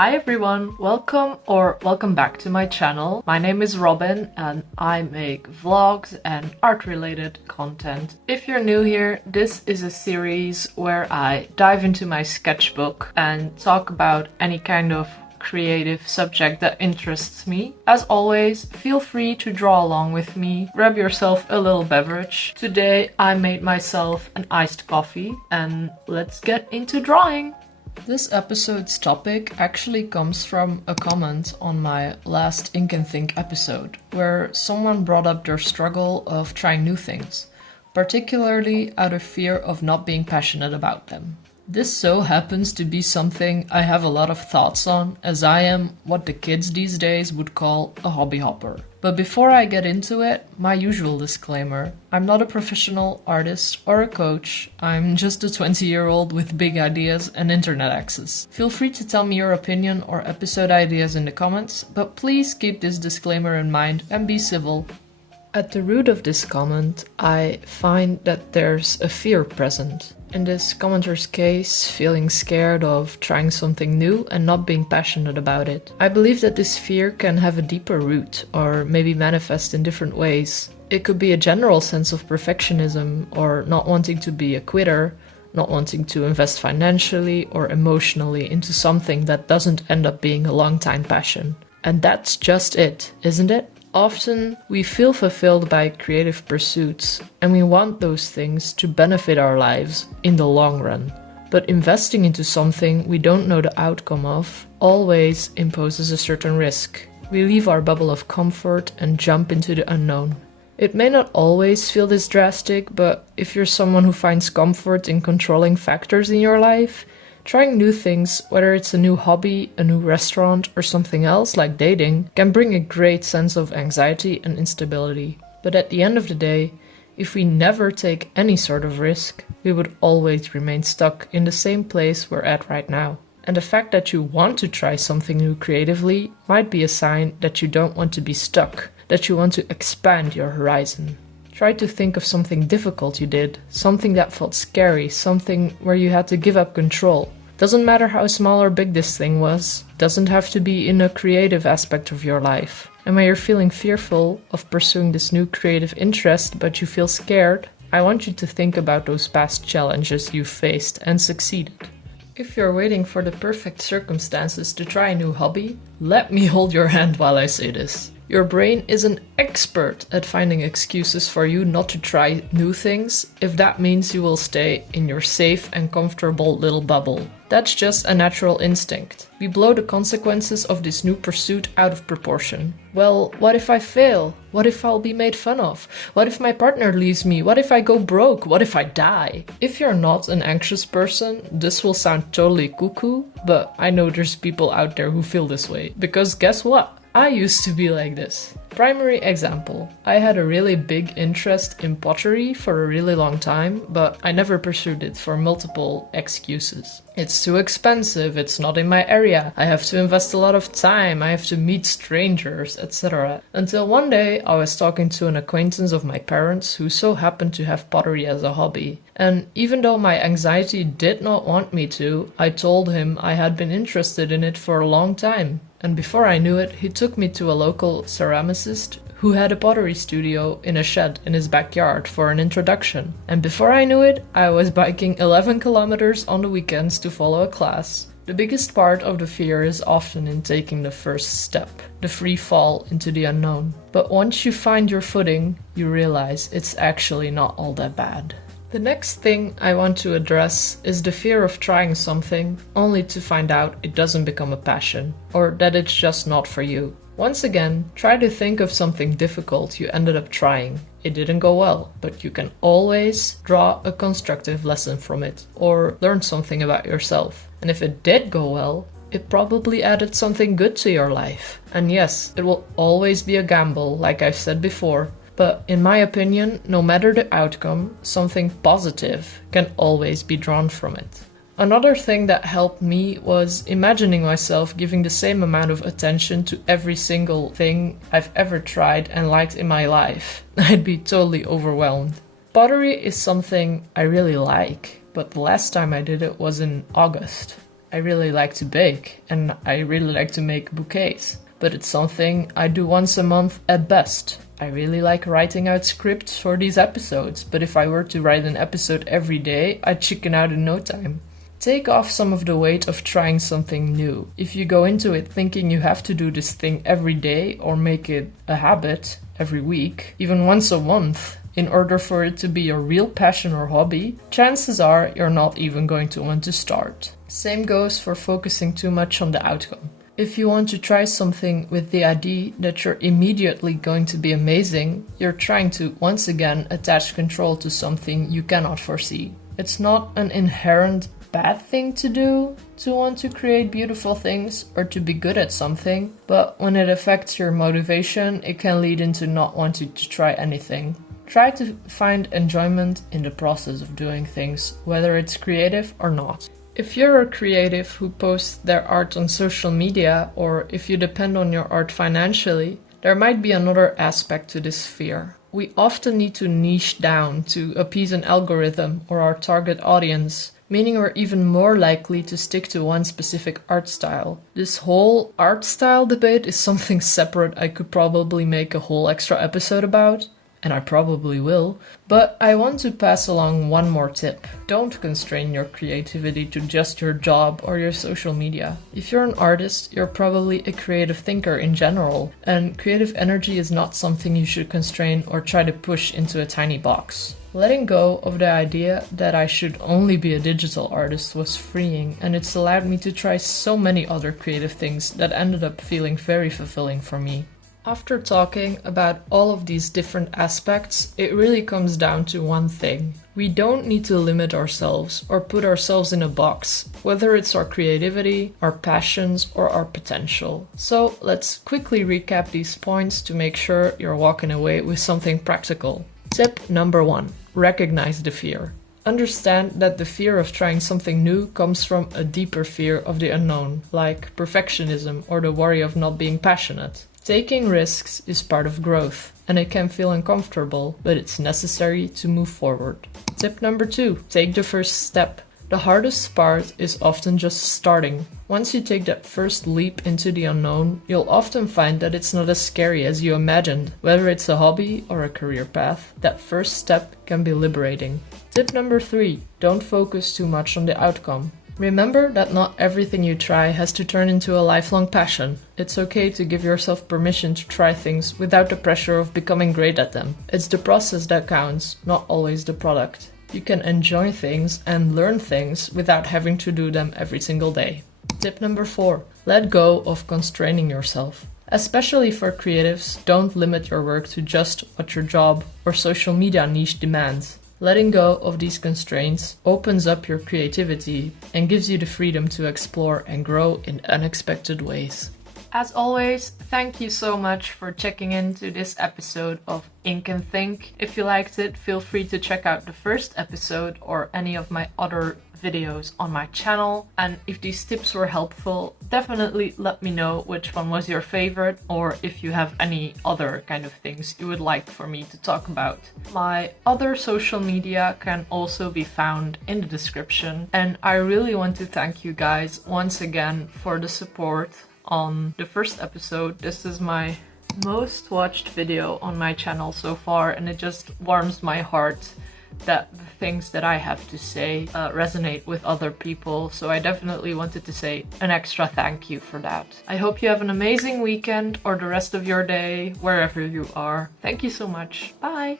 Hi everyone, welcome back to my channel. My name is Robin and I make vlogs and art related content. If you're new here, this is a series where I dive into my sketchbook and talk about any kind of creative subject that interests me. As always, feel free to draw along with me, grab yourself a little beverage. Today I made myself an iced coffee and let's get into drawing. This episode's topic actually comes from a comment on my last Ink and Think episode, where someone brought up their struggle of trying new things, particularly out of fear of not being passionate about them. This so happens to be something I have a lot of thoughts on, as I am what the kids these days would call a hobby hopper. But before I get into it, my usual disclaimer. I'm not a professional artist or a coach, I'm just a 20-year-old with big ideas and internet access. Feel free to tell me your opinion or episode ideas in the comments, but please keep this disclaimer in mind and be civil. At the root of this comment, I find that there's a fear present. In this commenter's case, feeling scared of trying something new and not being passionate about it. I believe that this fear can have a deeper root, or maybe manifest in different ways. It could be a general sense of perfectionism, or not wanting to be a quitter, not wanting to invest financially or emotionally into something that doesn't end up being a long-time passion. And that's just it, isn't it? Often, we feel fulfilled by creative pursuits, and we want those things to benefit our lives in the long run. But investing into something we don't know the outcome of always imposes a certain risk. We leave our bubble of comfort and jump into the unknown. It may not always feel this drastic, but if you're someone who finds comfort in controlling factors in your life, trying new things, whether it's a new hobby, a new restaurant, or something else like dating, can bring a great sense of anxiety and instability. But at the end of the day, if we never take any sort of risk, we would always remain stuck in the same place we're at right now. And the fact that you want to try something new creatively might be a sign that you don't want to be stuck, that you want to expand your horizon. Try to think of something difficult you did, something that felt scary, something where you had to give up control. Doesn't matter how small or big this thing was, doesn't have to be in a creative aspect of your life. And when you're feeling fearful of pursuing this new creative interest but you feel scared, I want you to think about those past challenges you've faced and succeeded. If you're waiting for the perfect circumstances to try a new hobby, let me hold your hand while I say this. Your brain is an expert at finding excuses for you not to try new things, if that means you will stay in your safe and comfortable little bubble. That's just a natural instinct. We blow the consequences of this new pursuit out of proportion. Well, what if I fail? What if I'll be made fun of? What if my partner leaves me? What if I go broke? What if I die? If you're not an anxious person, this will sound totally cuckoo, but I know there's people out there who feel this way. Because guess what? I used to be like this. Primary example. I had a really big interest in pottery for a really long time, but I never pursued it for multiple excuses. It's too expensive, it's not in my area, I have to invest a lot of time, I have to meet strangers, etc. Until one day I was talking to an acquaintance of my parents who so happened to have pottery as a hobby. And even though my anxiety did not want me to, I told him I had been interested in it for a long time. And before I knew it, he took me to a local ceramicist who had a pottery studio in a shed in his backyard for an introduction. And before I knew it, I was biking 11 kilometers on the weekends to follow a class. The biggest part of the fear is often in taking the first step, the free fall into the unknown. But once you find your footing, you realize it's actually not all that bad. The next thing I want to address is the fear of trying something only to find out it doesn't become a passion, or that it's just not for you. Once again, try to think of something difficult you ended up trying. It didn't go well, but you can always draw a constructive lesson from it, or learn something about yourself. And if it did go well, it probably added something good to your life. And yes, it will always be a gamble, like I've said before. But in my opinion, no matter the outcome, something positive can always be drawn from it. Another thing that helped me was imagining myself giving the same amount of attention to every single thing I've ever tried and liked in my life. I'd be totally overwhelmed. Pottery is something I really like, but the last time I did it was in August. I really like to bake and I really like to make bouquets, but it's something I do once a month at best. I really like writing out scripts for these episodes, but if I were to write an episode every day, I'd chicken out in no time. Take off some of the weight of trying something new. If you go into it thinking you have to do this thing every day or make it a habit every week, even once a month, in order for it to be your real passion or hobby, chances are you're not even going to want to start. Same goes for focusing too much on the outcome. If you want to try something with the idea that you're immediately going to be amazing, you're trying to once again attach control to something you cannot foresee. It's not an inherent bad thing to do to want to create beautiful things or to be good at something, but when it affects your motivation, it can lead into not wanting to try anything. Try to find enjoyment in the process of doing things, whether it's creative or not. If you're a creative who posts their art on social media, or if you depend on your art financially, there might be another aspect to this fear. We often need to niche down to appease an algorithm or our target audience, meaning we're even more likely to stick to one specific art style. This whole art style debate is something separate I could probably make a whole extra episode about. And I probably will, but I want to pass along one more tip. Don't constrain your creativity to just your job or your social media. If you're an artist, you're probably a creative thinker in general, and creative energy is not something you should constrain or try to push into a tiny box. Letting go of the idea that I should only be a digital artist was freeing, and it's allowed me to try so many other creative things that ended up feeling very fulfilling for me. After talking about all of these different aspects, it really comes down to one thing. We don't need to limit ourselves or put ourselves in a box, whether it's our creativity, our passions, or our potential. So let's quickly recap these points to make sure you're walking away with something practical. Tip number 1. Recognize the fear. Understand that the fear of trying something new comes from a deeper fear of the unknown, like perfectionism or the worry of not being passionate. Taking risks is part of growth, and it can feel uncomfortable, but it's necessary to move forward. Tip number 2. Take the first step. The hardest part is often just starting. Once you take that first leap into the unknown, you'll often find that it's not as scary as you imagined. Whether it's a hobby or a career path, that first step can be liberating. Tip number 3. Don't focus too much on the outcome. Remember that not everything you try has to turn into a lifelong passion. It's okay to give yourself permission to try things without the pressure of becoming great at them. It's the process that counts, not always the product. You can enjoy things and learn things without having to do them every single day. Tip number 4. Let go of constraining yourself. Especially for creatives, don't limit your work to just what your job or social media niche demands. Letting go of these constraints opens up your creativity and gives you the freedom to explore and grow in unexpected ways. As always, thank you so much for checking into this episode of Ink and Think. If you liked it, feel free to check out the first episode or any of my other videos on my channel. And if these tips were helpful, definitely let me know which one was your favorite, or if you have any other kind of things you would like for me to talk about. My other social media can also be found in the description, and I really want to thank you guys once again for the support on the first episode. This is my most watched video on my channel so far, and it just warms my heart that the things that I have to say resonate with other people. So I definitely wanted to say an extra thank you for that. I hope you have an amazing weekend or the rest of your day, wherever you are. Thank you so much. Bye!